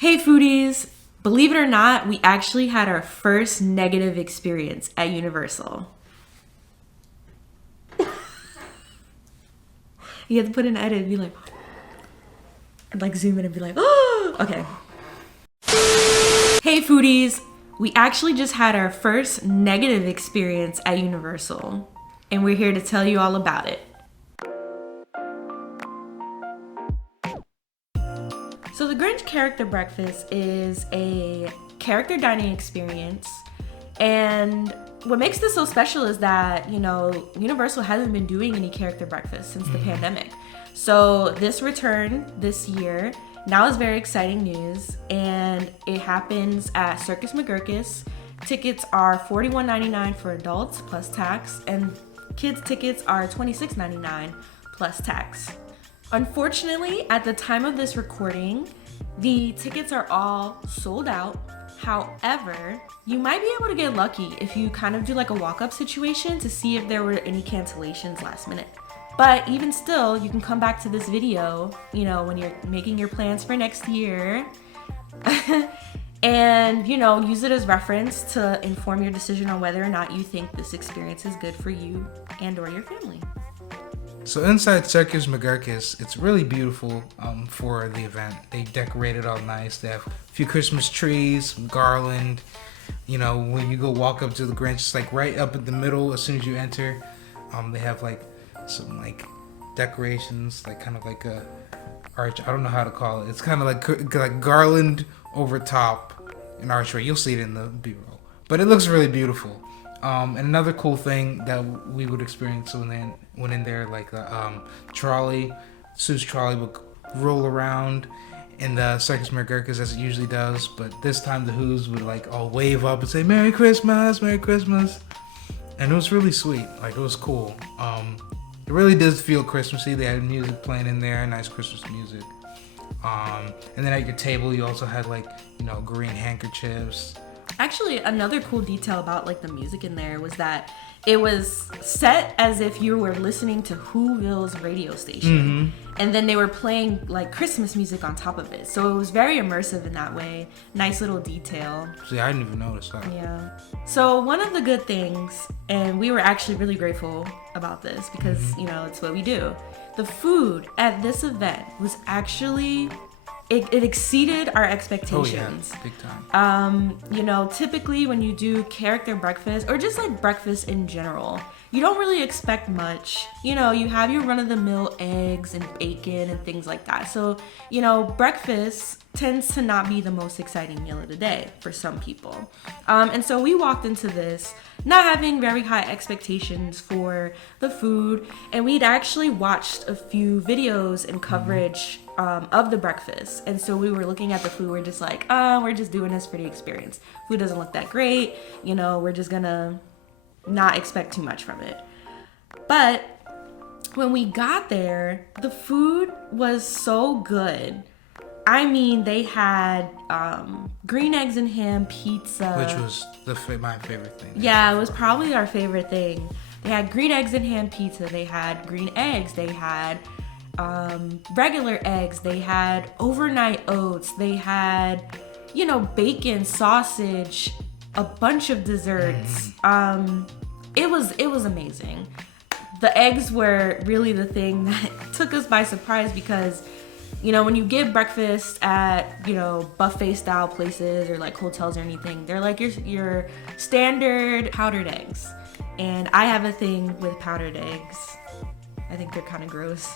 Hey foodies! Believe it or not, we actually had our first negative experience at Universal. You have to put an edit and be like, and like zoom in and be like, oh, okay. Hey foodies! We actually just had our first negative experience at Universal, and we're here to tell you all about it. So the Grinch character breakfast is a character dining experience, and what makes this so special is that, Universal hasn't been doing any character breakfast since the pandemic. So this return this year now is very exciting news, and it happens at Circus McGurkus. Tickets are $41.99 for adults plus tax, and kids tickets are $26.99 plus tax. Unfortunately, at the time of this recording, the tickets are all sold out. However, you might be able to get lucky if you kind of do like a walk-up situation to see if there were any cancellations last minute. But even still, you can come back to this video, when you're making your plans for next year and, use it as reference to inform your decision on whether or not you think this experience is good for you and or your family. So inside Circus McGurkus, it's really beautiful for the event. They decorate it all nice. They have a few Christmas trees, some garland. When you go walk up to the Grinch, it's like right up in the middle as soon as you enter. They have like some like decorations, like kind of like a arch. I don't know how to call it. It's kind of like garland over top an archway. You'll see it in the B-roll, but it looks really beautiful. And another cool thing that we would experience when in there, like the trolley, Seuss trolley would roll around in the Circus McGurkus as it usually does, but this time the Who's would like all wave up and say Merry Christmas, Merry Christmas, and it was really sweet. Like, it was cool. It really does feel Christmassy. They had music playing in there, nice Christmas music. And then at your table you also had green handkerchiefs. Actually, another cool detail about like the music in there was that it was set as if you were listening to Whoville's radio station. And then they were playing like Christmas music on top of it. So it was very immersive in that way. Nice little detail. See, I didn't even notice that. Yeah. So one of the good things, and we were actually really grateful about this because, it's what we do. The food at this event was actually... It exceeded our expectations. Oh yeah, big time. Typically when you do character breakfast or just like breakfast in general, you don't really expect much. You have your run-of-the-mill eggs and bacon and things like that. So, breakfast tends to not be the most exciting meal of the day for some people. And so we walked into this not having very high expectations for the food, and we'd actually watched a few videos and coverage of the breakfast, and so we were looking at the food. We're just like, we're just doing this for the experience. Food doesn't look that great, we're just gonna not expect too much from it. But when we got there, the food was so good. I mean, they had green eggs and ham pizza, which was my favorite thing. Yeah, it was probably our favorite thing. They had green eggs and ham pizza. They had green eggs. They had regular eggs. They had overnight oats. They had, bacon, sausage, a bunch of desserts. It was amazing. The eggs were really the thing that took us by surprise because, when you get breakfast at, buffet style places or like hotels or anything, they're like your standard powdered eggs. And I have a thing with powdered eggs. I think they're kind of gross.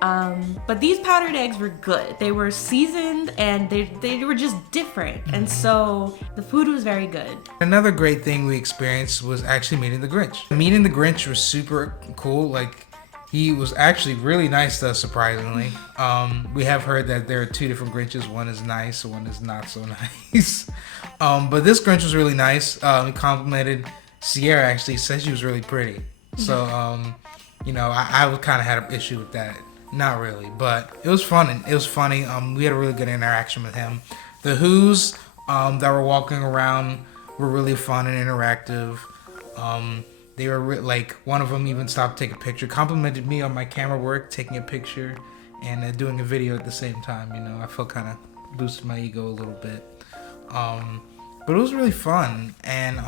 But these powdered eggs were good. They were seasoned and they were just different. And so the food was very good. Another great thing we experienced was actually meeting the Grinch. Meeting the Grinch was super cool. Like, he was actually really nice to us, surprisingly. We have heard that there are two different Grinches. One is nice, one is not so nice. But this Grinch was really nice. He complimented Sierra, actually, said she was really pretty. So, I kind of had an issue with that. Not really, but it was fun. It was funny. We had a really good interaction with him. The Who's that were walking around were really fun and interactive. They were one of them even stopped to take a picture, complimented me on my camera work, taking a picture and doing a video at the same time. I felt kind of boosted my ego a little bit. But it was really fun, and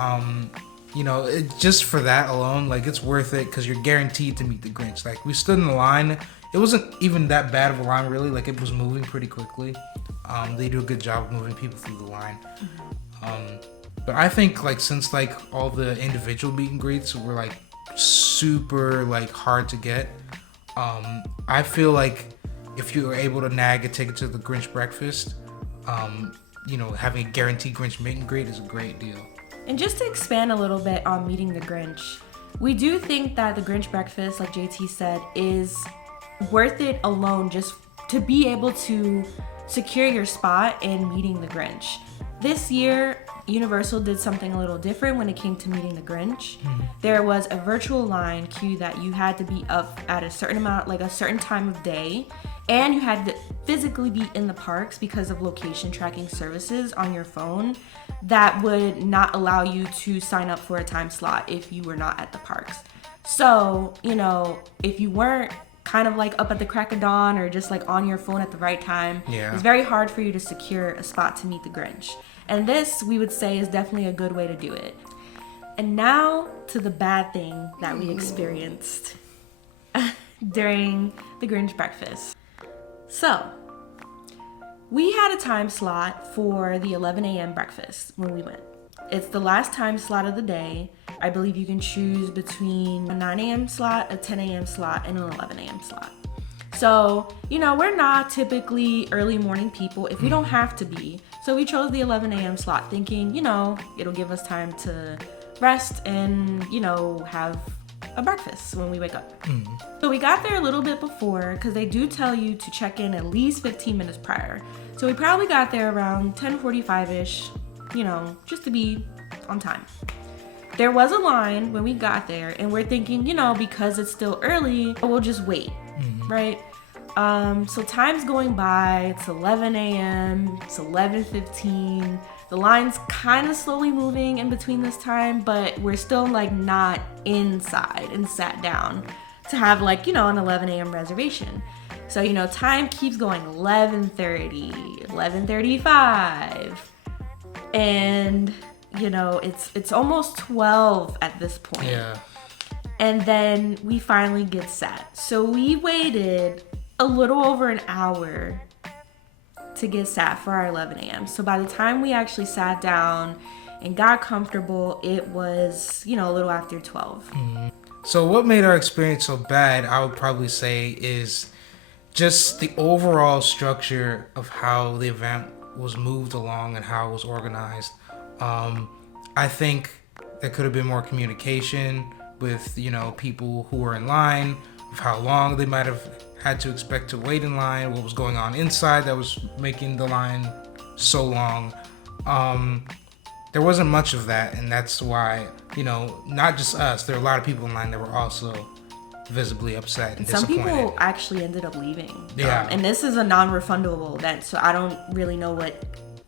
just for that alone, like, it's worth it because you're guaranteed to meet the Grinch. Like, we stood in the line. It wasn't even that bad of a line, really. Like, it was moving pretty quickly. They do a good job of moving people through the line. But I think, like, since, like, all the individual meet and greets were, like, super, like, hard to get, I feel like if you were able to nag a ticket to the Grinch breakfast, having a guaranteed Grinch meet and greet is a great deal. And just to expand a little bit on meeting the Grinch, we do think that the Grinch breakfast, like JT said, is worth it alone just to be able to secure your spot in meeting the Grinch. This year, Universal did something a little different when it came to meeting the Grinch. There was a virtual line queue that you had to be up at a certain amount, like a certain time of day, and you had to physically be in the parks because of location tracking services on your phone that would not allow you to sign up for a time slot if you were not at the parks. So, if you weren't kind of like up at the crack of dawn or just like on your phone at the right time, it's very hard for you to secure a spot to meet the Grinch. And this, we would say, is definitely a good way to do it. And now to the bad thing that we experienced during the Grinch breakfast. So, we had a time slot for the 11 a.m. breakfast when we went. It's the last time slot of the day. I believe you can choose between a 9 a.m. slot, a 10 a.m. slot, and an 11 a.m. slot. So, we're not typically early morning people if we don't have to be. So we chose the 11 a.m. slot thinking, it'll give us time to rest and, have a breakfast when we wake up. So we got there a little bit before because they do tell you to check in at least 15 minutes prior. So we probably got there around 10:45-ish, just to be on time. There was a line when we got there and we're thinking, because it's still early, we'll just wait, right? So time's going by, it's 11 a.m., it's 11:15. The line's kind of slowly moving in between this time, but we're still like not inside and sat down to have like, an 11 a.m. reservation. So, time keeps going, 11:30, 11:35. And, it's almost 12 at this point. Yeah. And then we finally get sat. So we waited a little over an hour to get sat for our 11 a.m. So by the time we actually sat down and got comfortable, it was, a little after 12. So what made our experience so bad, I would probably say, is just the overall structure of how the event was moved along and how it was organized. I think there could have been more communication with, people who were in line, of how long they might have had to expect to wait in line, what was going on inside that was making the line so long. There wasn't much of that, and that's why, not just us, there were a lot of people in line that were also visibly upset and some disappointed. people actually ended up leaving. Yeah. And this is a non-refundable event, so I don't really know what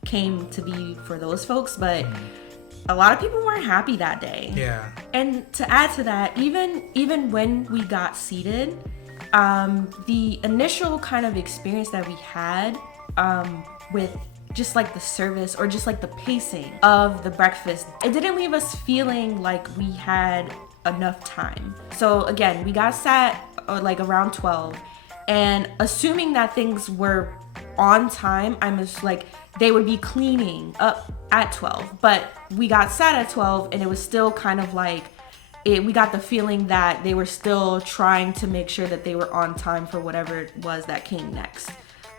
came to be for those folks, but a lot of people weren't happy that day. Yeah. And to add to that, even when we got seated, the initial kind of experience that we had with just like the service or just like the pacing of the breakfast, it didn't leave us feeling like we had enough time. So again, we got sat like around 12, and assuming that things were on time, I'm just like they would be cleaning up at 12, but we got sat at 12 and it was still kind of like we got the feeling that they were still trying to make sure that they were on time for whatever it was that came next.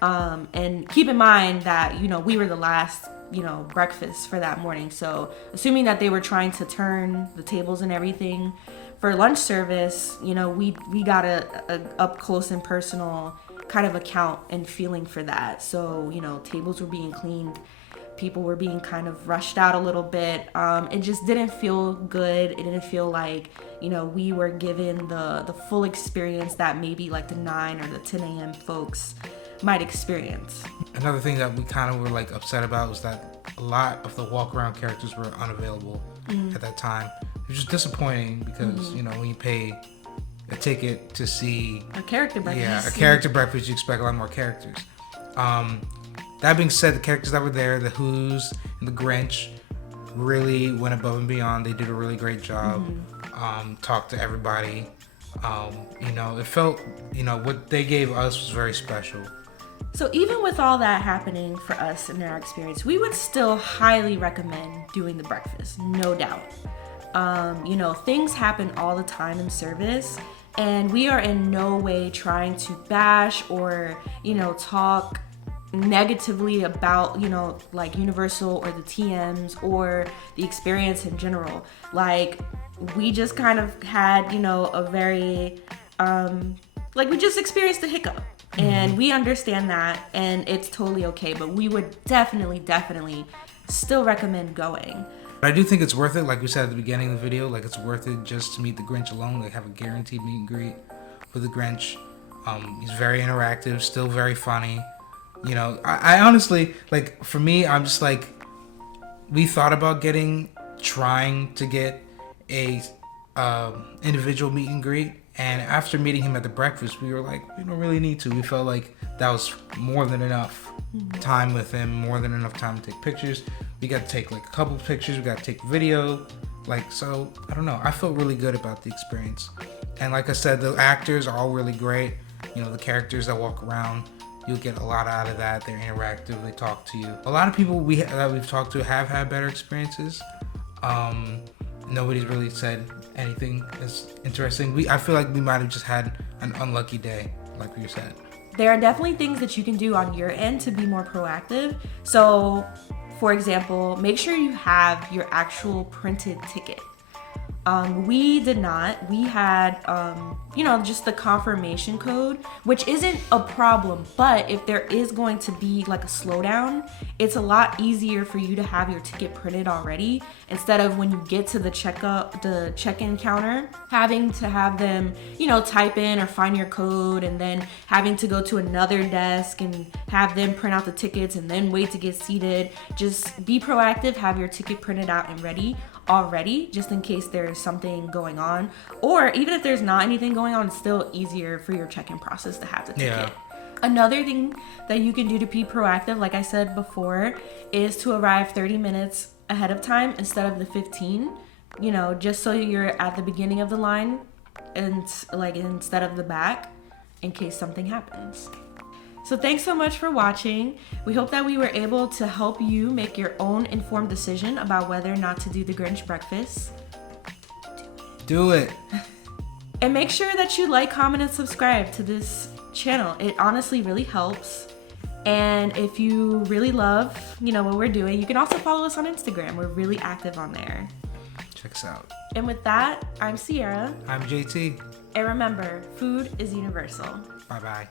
And keep in mind that, we were the last, breakfast for that morning. So assuming that they were trying to turn the tables and everything for lunch service, we got a up close and personal kind of account and feeling for that. So, tables were being cleaned. People were being kind of rushed out a little bit. It just didn't feel good. It didn't feel like, we were given the full experience that maybe like the 9 or the 10 a.m. folks might experience. Another thing that we kind of were like upset about was that a lot of the walk around characters were unavailable at that time. It was just disappointing because, when you pay a ticket to see a character breakfast. Yeah, a character breakfast, you expect a lot more characters. That being said, the characters that were there, the Who's and the Grinch, really went above and beyond. They did a really great job. Talked to everybody. It felt, what they gave us was very special. So even with all that happening for us in our experience, we would still highly recommend doing the breakfast, no doubt. Things happen all the time in service, and we are in no way trying to bash or, talk negatively about, like Universal or the TMs or the experience in general. Like, we just kind of had, a very, we just experienced a hiccup. And we understand that, and it's totally okay, but we would definitely still recommend going. But I do think it's worth it, like we said at the beginning of the video, like it's worth it just to meet the Grinch alone, like have a guaranteed meet and greet with the Grinch. He's very interactive, still very funny. I honestly, like, for me, I'm just like, we thought about trying to get a individual meet and greet. And after meeting him at the breakfast, we were like, we don't really need to. We felt like that was more than enough time with him, more than enough time to take pictures. We got to take like a couple of pictures. We got to take video. So I don't know. I felt really good about the experience. And like I said, the actors are all really great. The characters that walk around, you'll get a lot out of that. They're interactive. They talk to you. A lot of people that we've talked to have had better experiences. Nobody's really said anything is interesting. I feel like we might have just had an unlucky day, like you said. There are definitely things that you can do on your end to be more proactive. So, for example, make sure you have your actual printed ticket. We did not. We had, just the confirmation code, which isn't a problem. But if there is going to be like a slowdown, it's a lot easier for you to have your ticket printed already instead of when you get to the check-in counter, having to have them, type in or find your code and then having to go to another desk and have them print out the tickets and then wait to get seated. Just be proactive, have your ticket printed out and ready already, just in case there's something going on, or even if there's not anything going on, it's still easier for your check-in process to have the ticket. Yeah. Another thing that you can do to be proactive, like I said before, is to arrive 30 minutes ahead of time instead of the 15, just so you're at the beginning of the line and instead of the back in case something happens. So thanks so much for watching. We hope that we were able to help you make your own informed decision about whether or not to do the Grinch breakfast. Do it. And make sure that you like, comment, and subscribe to this channel. It honestly really helps. And if you really love, what we're doing, you can also follow us on Instagram. We're really active on there. Check us out. And with that, I'm Sierra. I'm JT. And remember, food is universal. Bye-bye.